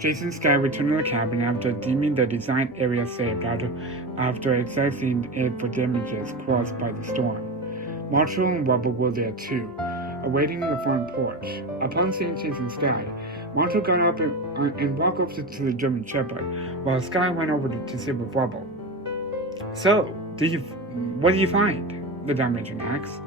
Chase and Sky returned to the cabin after deeming the design area safe after assessing it for damages caused by the storm. Marshall and Rubble were there too, awaiting the front porch. Upon seeing Chase and Sky, Marshall got up and walked over to the German Shepherd, while Sky went over to sit with Rubble. "So, what did you find?" the Dalmatian asked.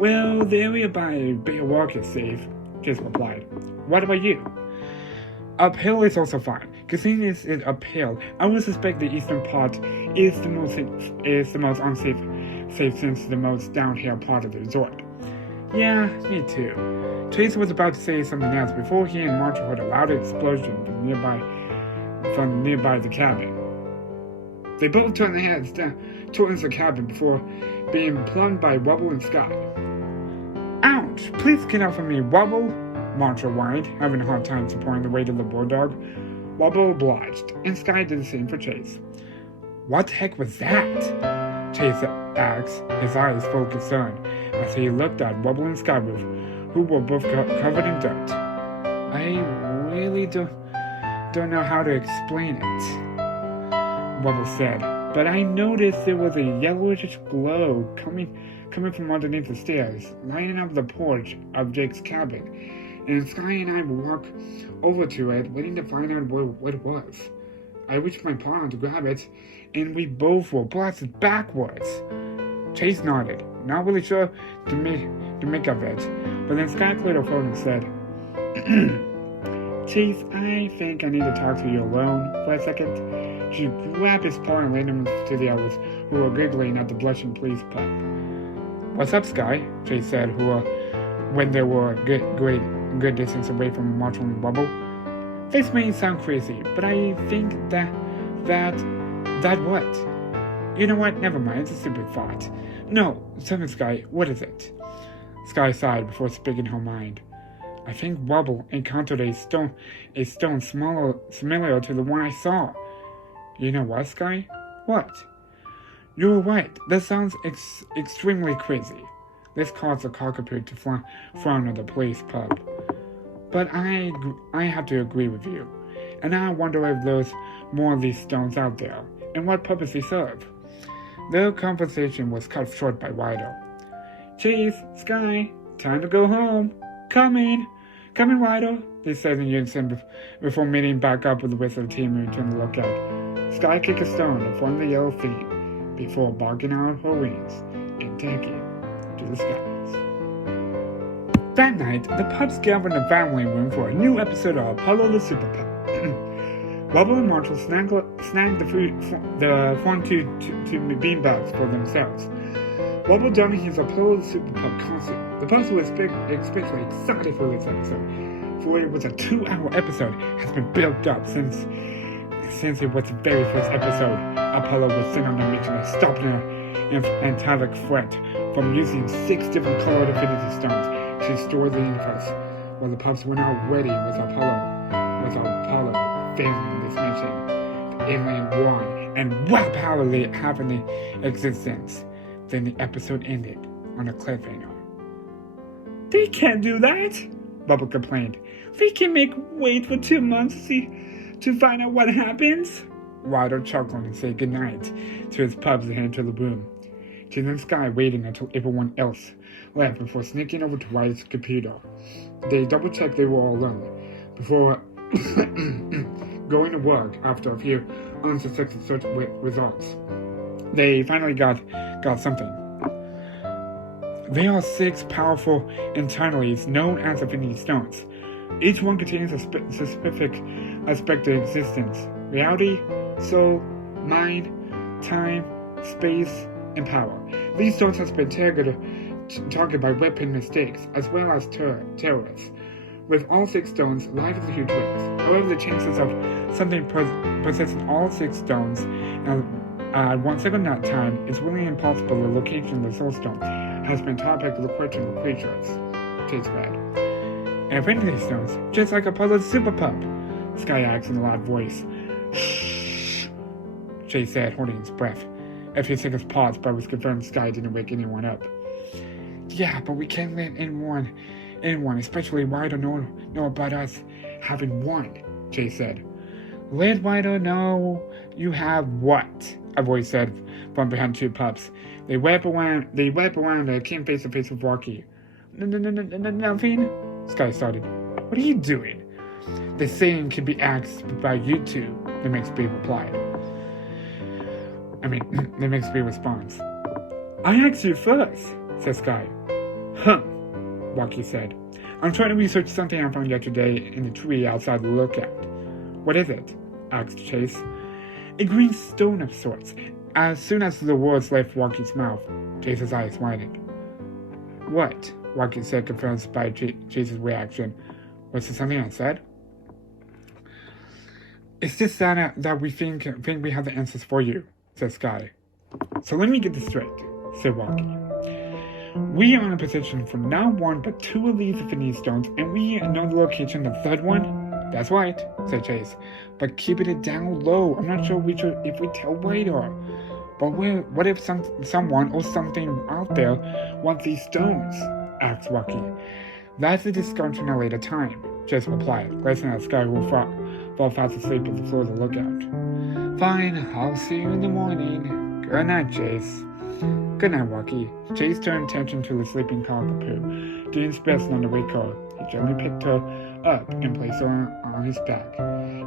"Well, the area by Bear Walk is safe," Chase replied. "What about you?" "Uphill is also fine. Considering it's uphill, I would suspect the eastern part is the most unsafe since the most downhill part of the resort." "Yeah, me too." Chase was about to say something else before he and Marshall heard a loud explosion from nearby the cabin. They both turned their heads towards the cabin before being plumbed by Rubble and Sky. "Ouch! Please get off of me, Rubble!" Marshall whined, having a hard time supporting the weight of the bulldog. Rubble obliged, and Sky did the same for Chase. "What the heck was that?" Chase asked, his eyes full of concern, as he looked at Rubble and Sky, who were both covered in dirt. "I really don't know how to explain it," Rubble said, "but I noticed there was a yellowish glow coming from underneath the stairs, lighting up the porch of Jake's cabin, and Sky and I would walk over to it, waiting to find out what it was. I reached my paw to grab it, and we both were blasted backwards." Chase nodded, not really sure to make of it, but then Sky cleared her throat and said, "Chase, I think I need to talk to you alone for a second." She grabbed his paw and laid him to the others, who were giggling at the blushing police pup. "What's up, Sky?" Chase said, when they were a good distance away from Marshall and Rubble. "This may sound crazy, but I think that what? You know what? Never mind. It's a stupid thought. No, tell me, Sky. What is it?" Sky sighed before speaking her mind. "I think Rubble encountered a stone similar to the one I saw." "You know what, Sky?" "What?" "You were right. That sounds extremely crazy." This caused the cockapoo to frown at the police pup. "But I have to agree with you. And I wonder if there's more of these stones out there, and what purpose they serve." The conversation was cut short by Ryder. "Chase, Sky, time to go home. Coming, Ryder," they said in unison before meeting back up with the rest of the team and returned to look out. Sky kicked a stone in front of the yellow feet before barking out her wings and taking to the skies. That night, the pups gathered in the family room for a new episode of Apollo the Super Pup. Rubble and Marshall snagged the front two beanbags for themselves. Rubble donning his Apollo the Super Pup costume. The pups were especially excited for this episode, for it was a 2-hour episode, has been built up since it was the very first episode. Apollo was sent on a mission to stop an angelic threat from using 6 different colored infinity stones to store the universe. While the pups were not ready with Apollo failing this mission, the alien won and wiped Apollo half in existence. Then the episode ended on a cliffhanger. "They can't do that," Rubble complained. "They can wait for 2 months to find out what happens." Ryder chuckled and said goodnight to his pups and headed to the room. Chase and Sky waiting until everyone else left before sneaking over to Ryder's computer. They double-checked they were all alone before going to work after a few unsuccessful search results. They finally got something. There are 6 powerful internalities known as Infinity Stones. Each one contains a specific aspect of existence: reality, soul, mind, time, space, and power. These stones have been targeted by weapon mistakes as well as terrorists. With all 6 stones, life is a huge risk. However, the chances of something possessing all 6 stones at one single time is really impossible. The location of the soul stone has been topic of the question of creatures. Chase read. Infinity stones, just like Apollo's Super Pup, Sky asked in a loud voice. "Shh," Chase said, holding his breath. A few seconds paused, but it was confirmed Sky didn't wake anyone up. "Yeah, but we can't let anyone, especially Ryder, know about us having one," Chase said. Let Ryder know you have what? A voice said from behind two pups. They wrap around and came face to face with Rocky. Nothing? Sky started. What are you doing? The same can be asked by you two, the mixed breed replied. The mixed breed responds. I asked you first, said Sky. Rocky said. I'm trying to research something I found yesterday in the tree outside the lookout. What is it? Asked Chase. A green stone of sorts. As soon as the words left Rocky's mouth, Chase's eyes widened. What? Rocky said, confused by Chase's reaction. Was it something I said? It's just that we think we have the answers for you, said Sky. So let me get this straight, said Rocky. We are in a position for not one but two of these infinity stones, and we know the location of the third one? That's right, said Chase. But keeping it down low. I'm not sure if we tell Ryder. But what if someone or something out there wants these stones? Asked Rocky. That's a discussion at a later time, Chase replied, glancing at Sky who fall fast asleep on the floor of the lookout. Fine, I'll see you in the morning. Good night, Chase. Good night, Rocky. Chase turned attention to the sleeping cockapoo. Doing his best not to wake her, he gently picked her up and placed her on his back.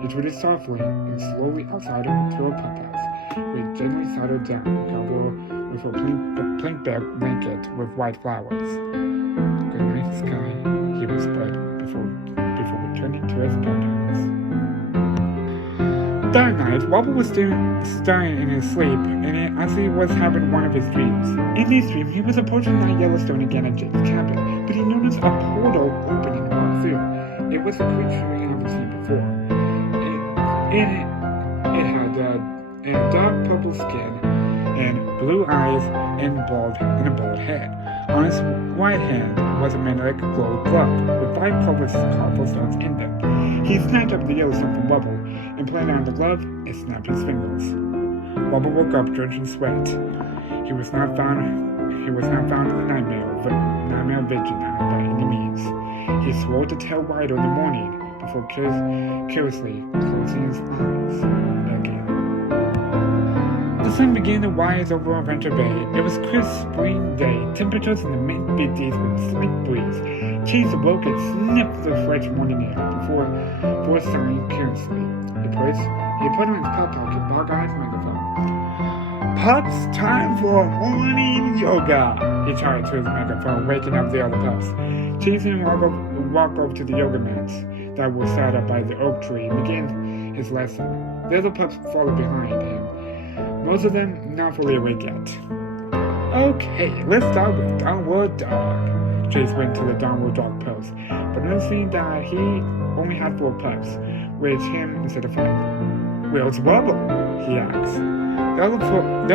He twisted softly and slowly outside her to a pup house, where he gently sat her down and covered her with a pink blanket with white flowers. Good night, Sky, he whispered before returning to his pup house. That night, Rubble was stirring in his sleep, and as he was having one of his dreams. In his dream, he was approaching that Yellowstone again at Jake's cabin, but he noticed a portal opening right through. It was a creature he hadn't seen before. It had a dark purple skin and blue eyes and a bald head. On his right hand was a magnetic gold glove with 5 cobblestones in them. He snatched up the Yellowstone from Rubble and planted on the glove and snapped his fingers. Rubble woke up drenched in sweat. He was not found in the nightmare vision by any means. He swore to tell Ryder in the morning before curiously closing his eyes again. The sun began to rise over Adventure Bay. It was a crisp spring day, temperatures in the mid-50s with a slight breeze. Chase awoke and sniffed the fresh morning air before sighing curiously. He put on his pop pocket bug-eyed microphone. Pups, time for morning yoga, he shouted to his megaphone, waking up the other pups. Chase and walked over to the yoga mats that were set up by the oak tree and began his lesson. The other pups followed behind him, most of them not fully awake yet. Okay, let's start with Downward Dog. Chase went to the Downward Dog pose, but noticing that he only had 4 pups, which him instead of 5. Where's Rubble? He asked. The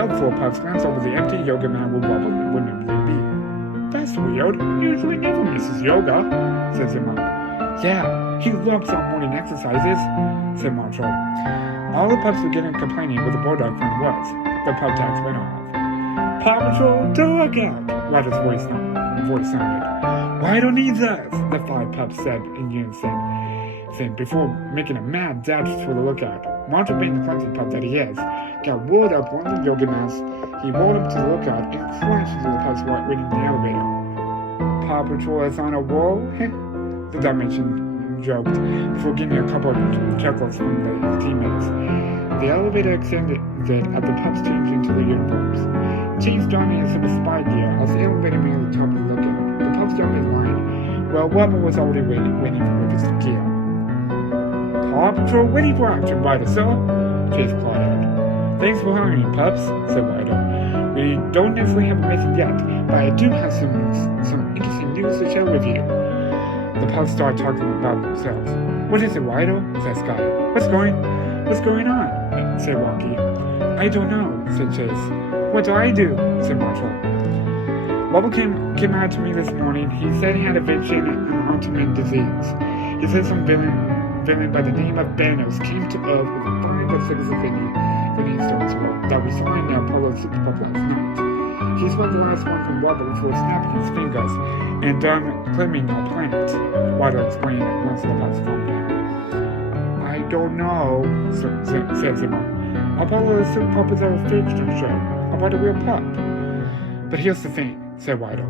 other 4 pups glanced over the empty yoga mat where Rubble would normally be. That's weird. Usually never misses yoga, says their mom. Yeah, he loves our morning exercises, said Marshall. All the pups began complaining where the bulldog friend was. The pup tags went off. Paw Patrol, to look out! Ryder's voice sounded. Ryder needs us, the 5 pups said in unison, before making a mad dash for the lookout. Marshall, being the clumsy pup that he is, got rolled up one of the yoga mats. He rolled up to the lookout and crashed into the pups waiting in the elevator. Paw Patrol is on a roll? The Dalmatian joked, before getting a couple of chuckles from the teammates. The elevator extended at the pups changed into their uniforms. Chase joined in some spy gear as the elevator made the top of the lookout. The pups jumped in line, while Rubble was already waiting with his gear. Paw Patrol ready for action, Ryder, sir, Chase cried out. Thanks for hiring, pups, said Ryder. We don't necessarily have a mission yet, but I do have some interesting news to share with you. The pups started talking about themselves. What is it, Ryder? Said Sky. What's going on? Said Rocky. I don't know, said Chase. What do I do? Said Marshall. Rubble came out to me this morning. He said he had a vision on autoimmune disease. He said some villain by the name of Thanos came to Earth with 5 or 6 infinity stones that we saw in the Apollo Super Pop last night. He spent the last one from Rubble before snapping his fingers and done claiming our planet. Ryder explained once the pups calmed down. I don't know, said Zimmer. About the soup pup is a fiction show about a real pup. But here's the thing, said Ryder.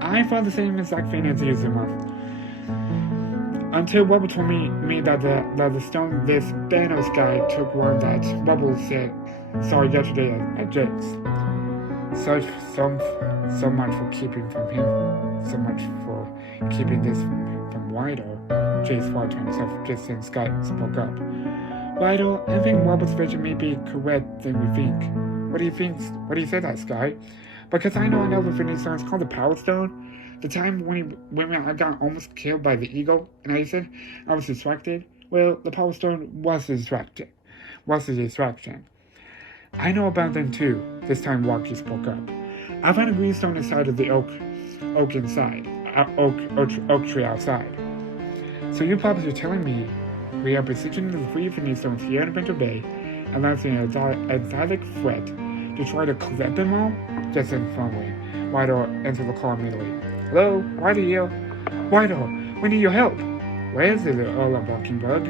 I thought the same exact thing as you, Zimmer. Until Rubble told me that the stone this Thanos guy took one that Rubble saw yesterday at Jake's. So much for keeping from him. So much for keeping this from Ryder. Chase thought to himself just then Scott spoke up. Ryder, I think Rubble's vision may be correct than we think. What do you think? What do you say that, Sky? Because I know another Infinity Stone. It's called the Power Stone. The time when I got almost killed by the eagle, and I said I was distracted. Well, the Power Stone was a distraction. I know about them too. This time, Rocky spoke up. I found a green stone inside of the oak tree outside. So you pups are telling me we are positioning the 3 Infinity Stones here in Winter Bay, and launching a exotic threat to try to collect them all? Just informally, Ryder answered the call immediately. Hello, Ryder here. Ryder, we need your help. Where is it, little walking bug?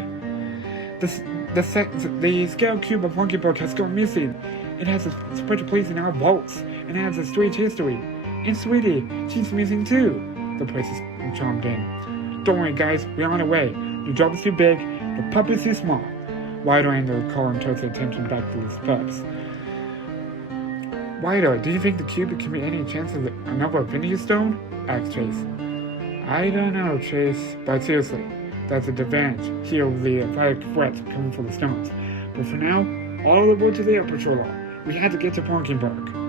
The scale cube of Monkey Bug has gone missing. It has a special place in our vaults, and it has a strange history. And Sweetie, she's missing too. The princess chimed in. Don't worry, guys, we're on our way. The job is too big, the pup is too small. Ryder ended the call and turned his attention back to his pups. Ryder, do you think the cube can be any chance of another Infinity Stone? Asked Chase. I don't know, Chase, but seriously, that's an advantage here with the exotic threat coming for the stones. But for now, all aboard to the air patrol. We had to get to Pumpkin Park.